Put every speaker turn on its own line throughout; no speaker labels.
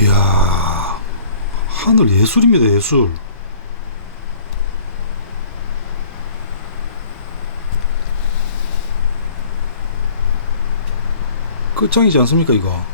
이야 하늘 예술입니다 예술. 끝장이지 않습니까 이거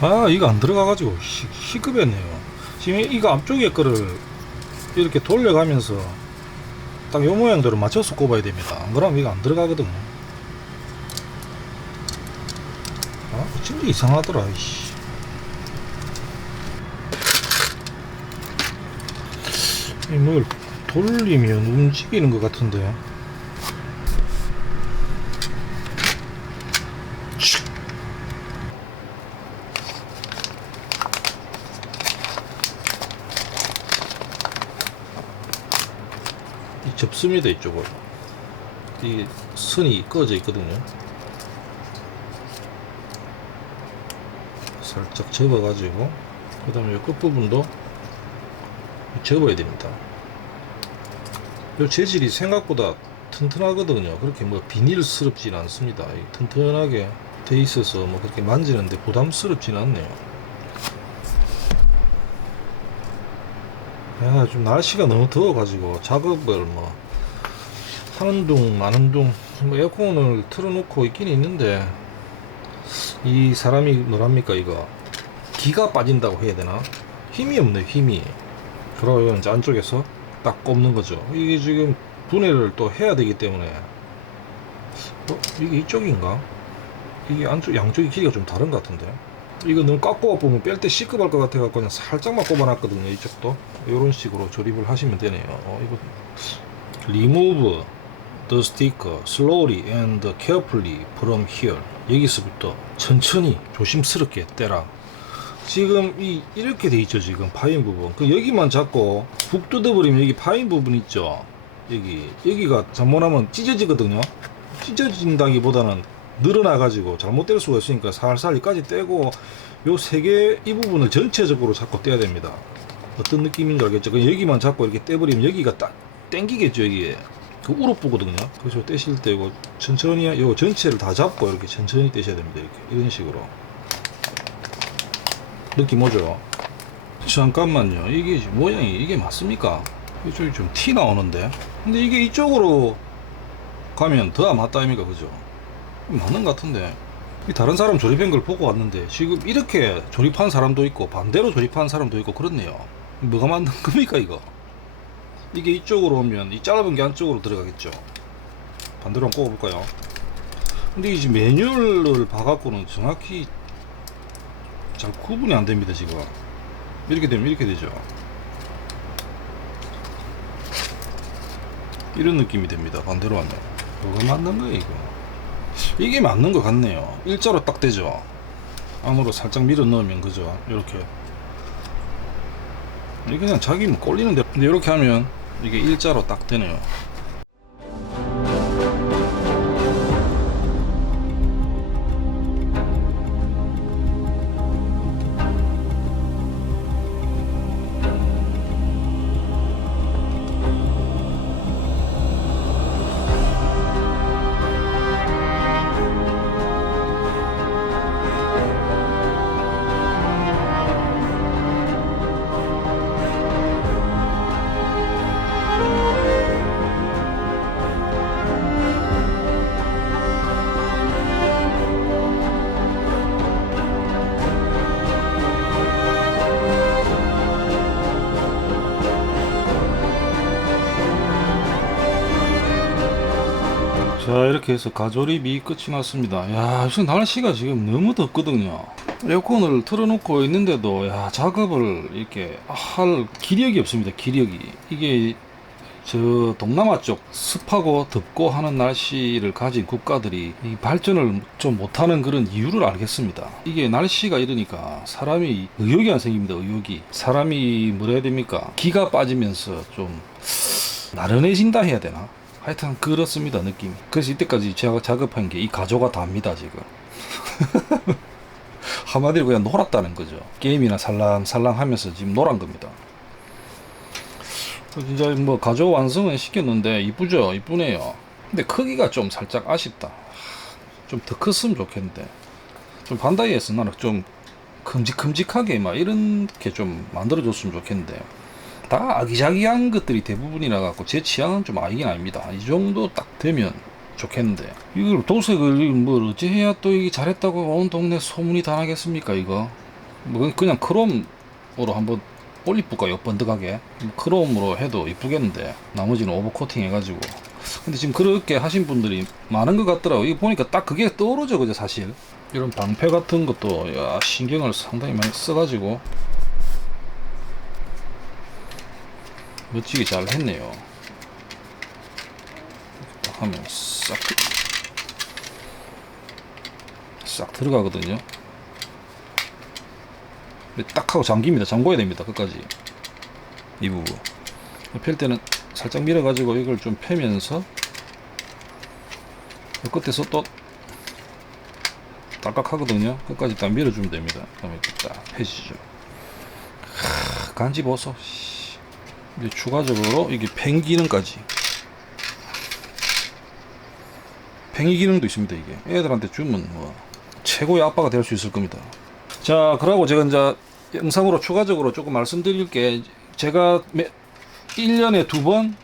아 이거 안 들어가가지고 시, 시급했네요. 지금 이거 앞쪽에 거를 이렇게 돌려가면서 딱 요 모양대로 맞춰서 꼽아야 됩니다. 안 그러면 이거 안 들어가거든요 아 진짜 이상하더라 이씨. 이뭘 돌리면 움직이는 것 같은데 이 접습니다 이쪽으로. 이 선이 꺼져 있거든요. 살짝 접어 가지고 그 다음에 이 끝부분도 접어야 됩니다. 이 재질이 생각보다 튼튼하거든요. 그렇게 뭐 비닐스럽진 않습니다. 이 튼튼하게 돼 있어서 뭐 그렇게 만지는데 부담스럽진 않네요. 야, 좀 날씨가 너무 더워가지고 작업을 뭐 하는 둥 마는 둥뭐 에어컨을 틀어놓고 있긴 있는데 이 사람이 뭐랍니까 이거? 기가 빠진다고 해야 되나? 힘이 없네 힘이. 그러고 이제 안쪽에서 딱 꼽는 거죠. 이게 지금 분해를 또 해야 되기 때문에. 어? 이게 이쪽인가? 이게 안쪽 양쪽이 길이가 좀 다른 것 같은데. 이거 너무 깎고 보면 뺄 때 시급할 것 같아 갖고 그냥 살짝만 꼽아놨거든요 이쪽도. 이런 식으로 조립을 하시면 되네요. 어, 이거 remove the sticker slowly and carefully from here. 여기서부터 천천히 조심스럽게 떼라. 지금 이 이렇게 돼 있죠 지금 파인 부분. 그 여기만 잡고 북 뜯어버리면 여기 파인 부분 있죠? 여기 여기가 잘못하면 찢어지거든요. 찢어진다기보다는 늘어나 가지고 잘못될 수가 있으니까 살살 여기까지 떼고 요 세 개 이 부분을 전체적으로 잡고 떼야 됩니다. 어떤 느낌인지 알겠죠? 그 여기만 잡고 이렇게 떼버리면 여기가 딱 땡기겠죠 여기에 그 우럭부거든요. 그래서 떼실 때 이거 천천히 이거 전체를 다 잡고 이렇게 천천히 떼셔야 됩니다. 이렇게 이런 식으로 느낌 오죠? 잠깐만요. 이게 모양이 이게 맞습니까? 이쪽이 좀 티 나오는데. 근데 이게 이쪽으로 가면 더 안 맞다 아닙니까? 그죠? 맞는 것 같은데. 이 다른 사람 조립한 걸 보고 왔는데 지금 이렇게 조립한 사람도 있고 반대로 조립한 사람도 있고 그렇네요. 뭐가 맞는 겁니까 이거? 이게 이쪽으로 오면 이 짧은 게 안쪽으로 들어가겠죠. 반대로 한번 꼽아볼까요? 근데 이제 매뉴얼을 봐갖고는 정확히 잘 구분이 안 됩니다 지금. 이렇게 되면 이렇게 되죠. 이런 느낌이 됩니다. 반대로 하면. 뭐가 맞는 거예요, 이거? 이게 맞는 것 같네요. 일자로 딱 되죠. 안으로 살짝 밀어 넣으면 그죠. 이렇게. 그냥 자기 뭐 꼴리는데. 근데 이렇게 하면 이게 일자로 딱 되네요. 이렇게 해서 가조립이 끝이 났습니다. 야 지금 날씨가 지금 너무 덥거든요. 에어컨을 틀어놓고 있는데도 야 작업을 이렇게 할 기력이 없습니다 기력이. 이게 저 동남아 쪽 습하고 덥고 하는 날씨를 가진 국가들이 이 발전을 좀 못하는 그런 이유를 알겠습니다. 이게 날씨가 이러니까 사람이 의욕이 안 생깁니다 의욕이. 사람이 뭐라 해야 됩니까? 기가 빠지면서 좀 나른해진다 해야 되나 하여튼 그렇습니다 느낌이. 그래서 이때까지 제가 작업한 게 이 가조가 답니다 지금. 한마디로 그냥 놀았다는 거죠. 게임이나 살랑살랑 하면서 지금 놀한 겁니다. 진짜 뭐 가조 완성은 시켰는데 이쁘죠? 이쁘네요. 근데 크기가 좀 살짝 아쉽다. 좀 더 컸으면 좋겠는데. 좀 반다이에서 나는 좀 큼직큼직하게 막 이렇게 좀 만들어줬으면 좋겠는데 다 아기자기한 것들이 대부분이라 갖고 제 취향은 좀 아니긴 아닙니다. 이 정도 딱 되면 좋겠는데. 이걸 도색을 뭘 어찌 해야 또 이게 잘했다고 온 동네 소문이 다 나겠습니까 이거? 뭐 그냥 크롬으로 한번 올리볼까요 번득하게. 크롬으로 해도 이쁘겠는데. 나머지는 오버코팅 해가지고. 근데 지금 그렇게 하신 분들이 많은 것 같더라고 이거 보니까 딱 그게 떠오르죠 그죠 사실? 이런 방패 같은 것도 야 신경을 상당히 많이 써가지고 멋지게 잘 했네요. 하면 싹, 싹 들어가거든요. 딱 하고 잠깁니다. 잠궈야 됩니다. 끝까지. 이 부분. 펼 때는 살짝 밀어가지고 이걸 좀 펴면서 이 끝에서 또 딱딱하거든요. 끝까지 딱 밀어주면 됩니다. 그러면 딱 펴지죠. 크, 간지 보소. 씨. 이제 추가적으로 이게 팽 기능까지. 팽이 기능도 있습니다 이게. 애들한테 주면 뭐 최고의 아빠가 될 수 있을 겁니다. 자 그러고 제가 이제 영상으로 추가적으로 조금 말씀드릴 게 제가 매, 1년에 두 번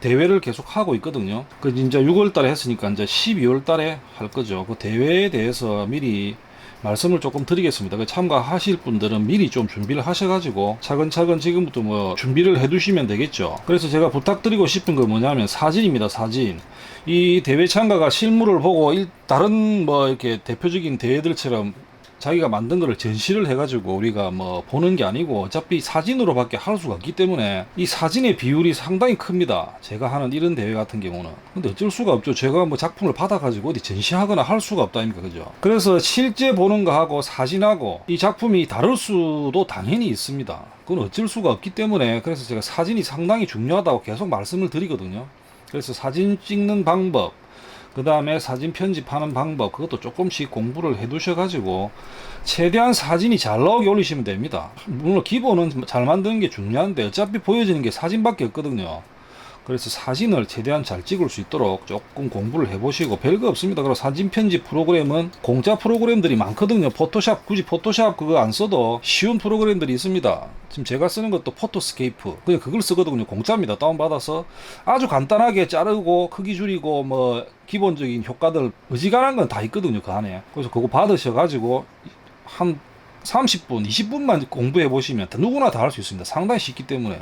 대회를 계속 하고 있거든요. 그 이제 6월 달에 했으니까 이제 12월 달에 할 거죠. 그 대회에 대해서 미리 말씀을 조금 드리겠습니다. 그 참가하실 분들은 미리 좀 준비를 하셔가지고 차근차근 지금부터 뭐 준비를 해두시면 되겠죠. 그래서 제가 부탁드리고 싶은 건 뭐냐면 사진입니다. 사진. 이 대회 참가가 실물을 보고 일, 다른 뭐 이렇게 대표적인 대회들처럼 자기가 만든 거를 전시를 해가지고 우리가 뭐 보는 게 아니고 어차피 사진으로밖에 할 수가 없기 때문에 이 사진의 비율이 상당히 큽니다. 제가 하는 이런 대회 같은 경우는. 근데 어쩔 수가 없죠. 제가 뭐 작품을 받아가지고 어디 전시하거나 할 수가 없다니까 그죠. 그래서 실제 보는 거하고 사진하고 이 작품이 다를 수도 당연히 있습니다. 그건 어쩔 수가 없기 때문에 그래서 제가 사진이 상당히 중요하다고 계속 말씀을 드리거든요. 그래서 사진 찍는 방법, 그 다음에 사진 편집하는 방법 그것도 조금씩 공부를 해 두셔 가지고 최대한 사진이 잘 나오게 올리시면 됩니다. 물론 기본은 잘 만드는 게 중요한데 어차피 보여지는 게 사진밖에 없거든요 그래서 사진을 최대한 잘 찍을 수 있도록 조금 공부를 해보시고 별거 없습니다. 그리고 사진 편집 프로그램은 공짜 프로그램들이 많거든요. 포토샵 굳이 포토샵 그거 안 써도 쉬운 프로그램들이 있습니다. 지금 제가 쓰는 것도 포토스케이프 그냥 그걸 쓰거든요. 공짜입니다. 다운받아서 아주 간단하게 자르고 크기 줄이고 뭐 기본적인 효과들 어지간한 건 다 있거든요. 그 안에 그래서 그거 받으셔가지고 한 30분, 20분만 공부해 보시면 누구나 다 할 수 있습니다. 상당히 쉽기 때문에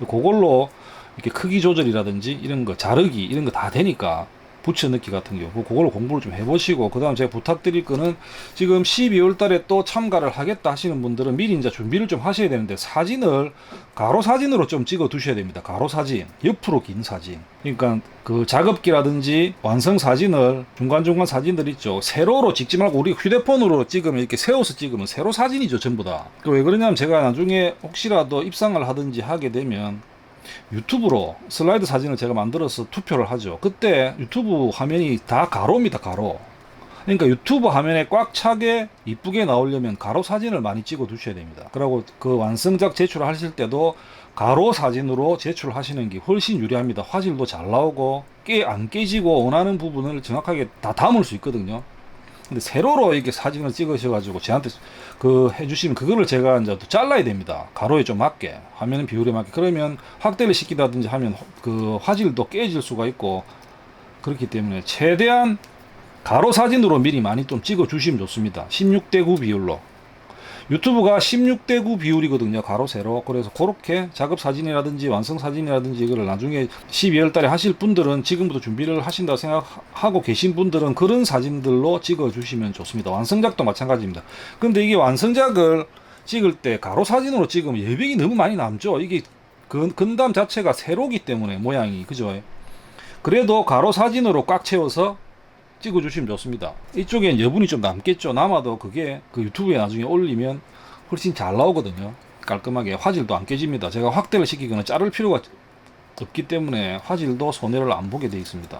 그걸로 이렇게 크기 조절이라든지 이런 거 자르기 이런 거 다 되니까 붙여 넣기 같은 경우 그걸로 공부를 좀 해보시고 그 다음 제가 부탁드릴 거는 지금 12월 달에 또 참가를 하겠다 하시는 분들은 미리 이제 준비를 좀 하셔야 되는데 사진을 가로 사진으로 좀 찍어 두셔야 됩니다. 가로 사진 옆으로 긴 사진. 그러니까 그 작업기라든지 완성 사진을 중간중간 사진들 있죠. 세로로 찍지 말고 우리 휴대폰으로 찍으면 이렇게 세워서 찍으면 세로 사진이죠 전부 다왜 그러냐면 제가 나중에 혹시라도 입상을 하든지 하게 되면 유튜브로 슬라이드 사진을 제가 만들어서 투표를 하죠. 그때 유튜브 화면이 다 가로입니다, 가로. 그러니까 유튜브 화면에 꽉 차게 이쁘게 나오려면 가로 사진을 많이 찍어 두셔야 됩니다. 그리고 그 완성작 제출하실 때도 가로 사진으로 제출하시는 게 훨씬 유리합니다. 화질도 잘 나오고 깨 안 깨지고 원하는 부분을 정확하게 다 담을 수 있거든요. 근데 세로로 이렇게 사진을 찍으셔가지고 저한테 그 해주시면 그거를 제가 이제 또 잘라야 됩니다. 가로에 좀 맞게 화면 비율에 맞게 그러면 확대를 시키다든지 하면 그 화질도 깨질 수가 있고 그렇기 때문에 최대한 가로 사진으로 미리 많이 좀 찍어 주시면 좋습니다. 16대 9 비율로 유튜브가 16대 9 비율이거든요. 가로 세로. 그래서 그렇게 작업 사진이라든지 완성 사진이라든지 이거를 나중에 12월 달에 하실 분들은 지금부터 준비를 하신다고 생각하고 계신 분들은 그런 사진들로 찍어 주시면 좋습니다. 완성작도 마찬가지입니다. 근데 이게 완성작을 찍을 때 가로 사진으로 찍으면 예백이 너무 많이 남죠. 이게 근, 근담 자체가 세로기 때문에 모양이 그죠? 그래도 가로 사진으로 꽉 채워서 찍어주시면 좋습니다. 이쪽엔 여분이 좀 남겠죠. 남아도 그게 그 유튜브에 나중에 올리면 훨씬 잘 나오거든요. 깔끔하게 화질도 안 깨집니다. 제가 확대를 시키거나 자를 필요가 없기 때문에 화질도 손해를 안 보게 되어 있습니다.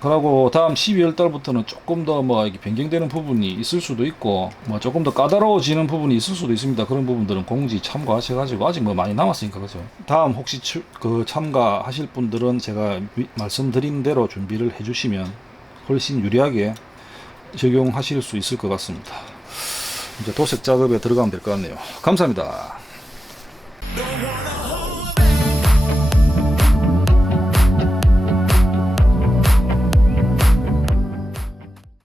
그리고 다음 12월 달부터는 조금 더 뭐 변경되는 부분이 있을 수도 있고 뭐 조금 더 까다로워지는 부분이 있을 수도 있습니다. 그런 부분들은 공지 참고하셔가지고 아직 뭐 많이 남았으니까 그죠. 다음 혹시 추, 그 참가하실 분들은 제가 미, 말씀드린 대로 준비를 해주시면 훨씬 유리하게 적용하실 수 있을 것 같습니다. 이제 도색 작업에 들어가면 될 것 같네요. 감사합니다.